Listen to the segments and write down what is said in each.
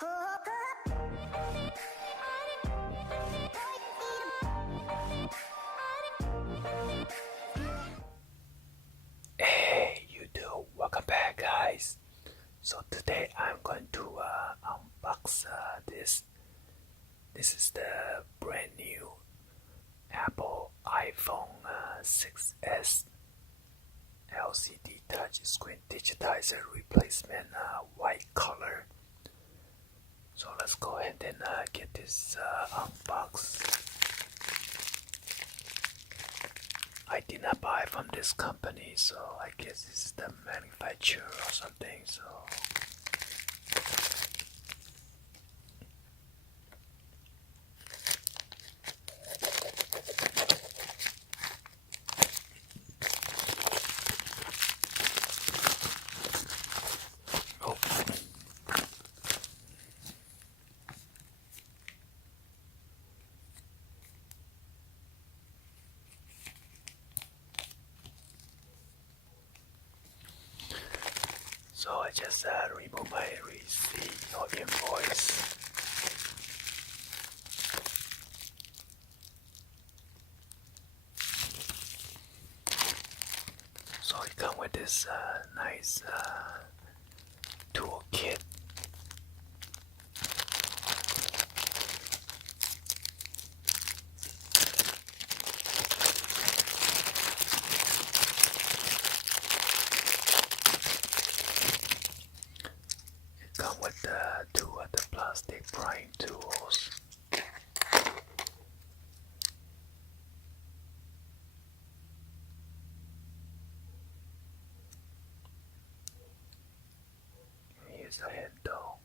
Hey, you do. Welcome back, guys. So today I'm going to unbox this. This is the brand new Apple iPhone 6s LCD touchscreen digitizer replacement, white color. So let's go ahead and get this unboxed. I did not buy from this company, so I guess this is the manufacturer or something. So So I just remove my receipt or invoice. So it comes with this nice tool kit. Come with two of the plastic prying tools. Here's the handle.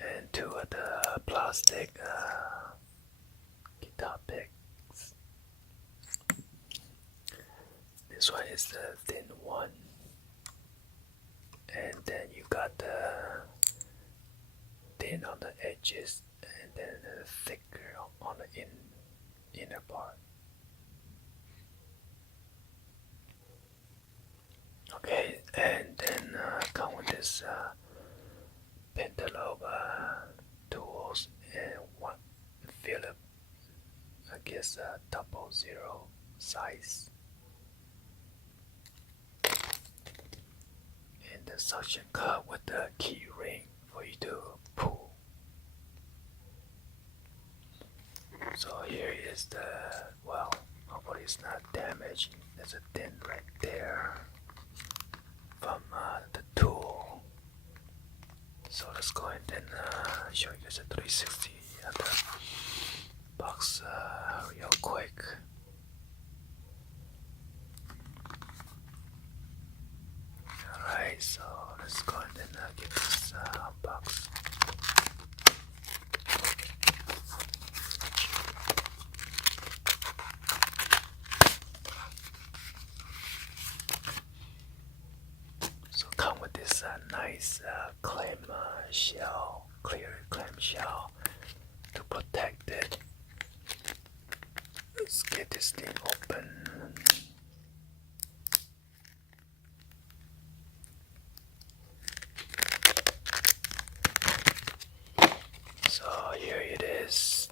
And two of the plastic guitar picks. This one is the thin one. And then you got the thin on the edges and then thicker on the inner part. Okay, and then come with this pentalobe tools and one Philip, I guess 00 size. And the suction cup with the key ring for you to pull. So here is the, well, hopefully it's not damaged. There's a dent right there from the tool. So let's go ahead and show you guys a 360 of the box real quick. Alright, so let's go ahead and get this unboxed. So come with this nice clam shell, clear clam shell to protect it. Let's get this thing open. So here it is.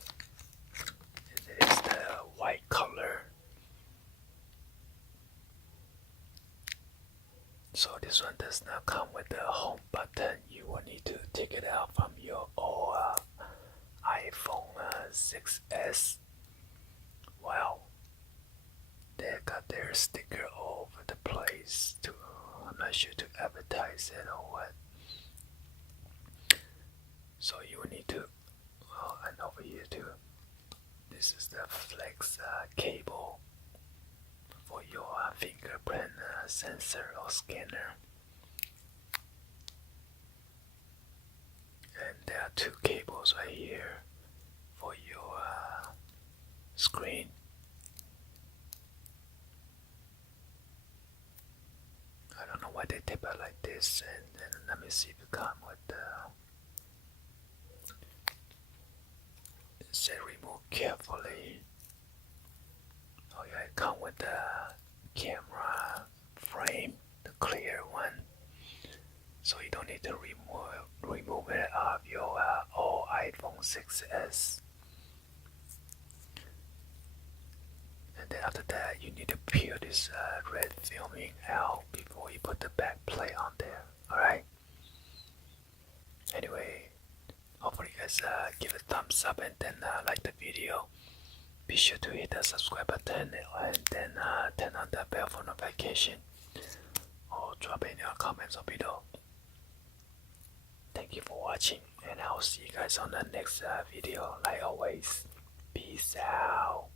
It is the white color. So this one does not come with the home button. You will need to take it out from your old iPhone 6s. Wow, they got their sticker all over the place too. I'm not sure to advertise it or what. So you will need to, and over here too. This is the flex cable for your fingerprint sensor or scanner. And there are two cables right here for your screen. I don't know why they tape it like this. And then let me see if it comes with the. It said remove carefully. Oh yeah, it comes with the. 'Camera frame, the clear one, so you don't need to remove it off your old iPhone 6s. And then after that, you need to peel this red filming out before you put the back plate on there. Alright? Anyway, hopefully you guys give a thumbs up and then like the video. Be sure to hit the subscribe button and then turn on the bell for notification. Or drop in your comments below. Thank you for watching, and I'll see you guys on the next video. Like always, peace out.